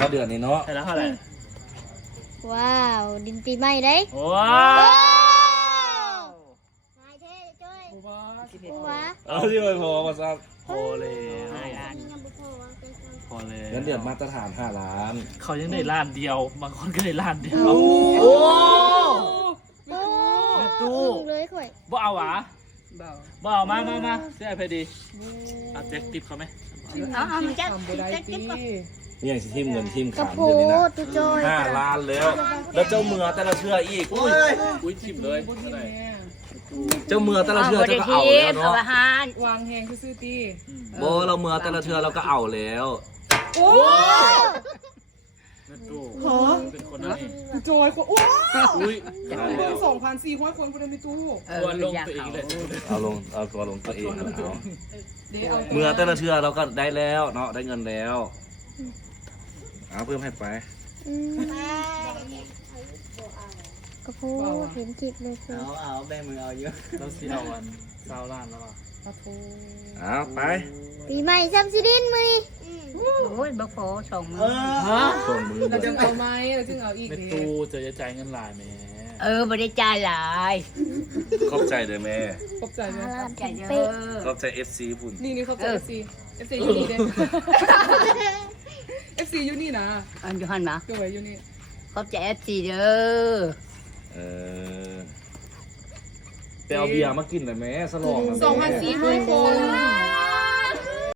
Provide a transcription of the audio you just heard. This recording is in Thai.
เพราะเดือนนี้เนาะ ใช่แล้วเท่าไหร่ ว้าวดินปีใหม่ได้ ว้าว นายเท่จ้อย ว้า ว้า เอาที่ไปพอมาซัก พอเลย ยังบุพอ พอเลย เงินเดือนมาตรฐาน5 ล้าน เขายังได้ล้านเดียว บางคนก็ได้ล้านเดียว โอ้ โอ้ ไม่ แม่ ตู้ ตู้ เลยข่อย บ่เอาหวะ เบา บ่เอามาเสียไปดีเอาแจ็คติปเขาไหม เอามันจะ ทำบ่ได้ตี นี่ยังสิทิมเงินทิม กระ ขาม โพ เดือนนี้นะ ดตุจอย 5 ล้านแล้ว แล้วเจ้าเมือแต่ละเทื่ออีกอุ้ย อุ้ยทิมเลย บุญ เท่าไหร่ แม่ เจ้าเมือแต่ละเทื่อเจ้าก็เอาแล้ว เอา เนาะ อาหาร วางแหงซื้อตี โบเราเมือแต่ละเทื่อเราก็เอาแล้ว โอ้ แม่ตู้ หอ เป็นคนนั้นนี่ จอยคนโอ้ อุ้ย 2,400 คนคนในตู้ ควรลงตัวเองเลย เอาตัวลงตัวเองเอา เดี๋ยวเอา เมื่อแต่ละเทื่อเราก็ได้แล้วเนาะได้เงินแล้วเอาเพิ่มให้ไป กระโพดเห็นจิบเลยคือ เอาแบ่งมือเอาเยอะ เราสิเอาวันซาวล้านแล้วอ่ะ ปะโถ เอาไป ปีใหม่ซ้ำสิดินมือนี่ โอ้ยบักโผส่งมือ ฮะ ส่งมือ เรา เล จึ ย งเอาไหมเราจึงเอาอีก แม่ นี่ ตู้จะจ่ายเงินหลายแม่ บ่ได้จ่ายหลาย ขอบใจเลยแม่ ขอบใจไหม ล้าน จ่ายเย เป๊ะ อะ ขอบใจ FC พุ่น นี่เขาใจ FC อยู่นี่เด้ FC อยู่นี่นะ อันอยู่หันมา ตัวอยู่นี่ ขอบใจ FC เด้อ เออไปเอาเบียร์มากินหน่อยแม่สลองนะแม่ 2,400 คน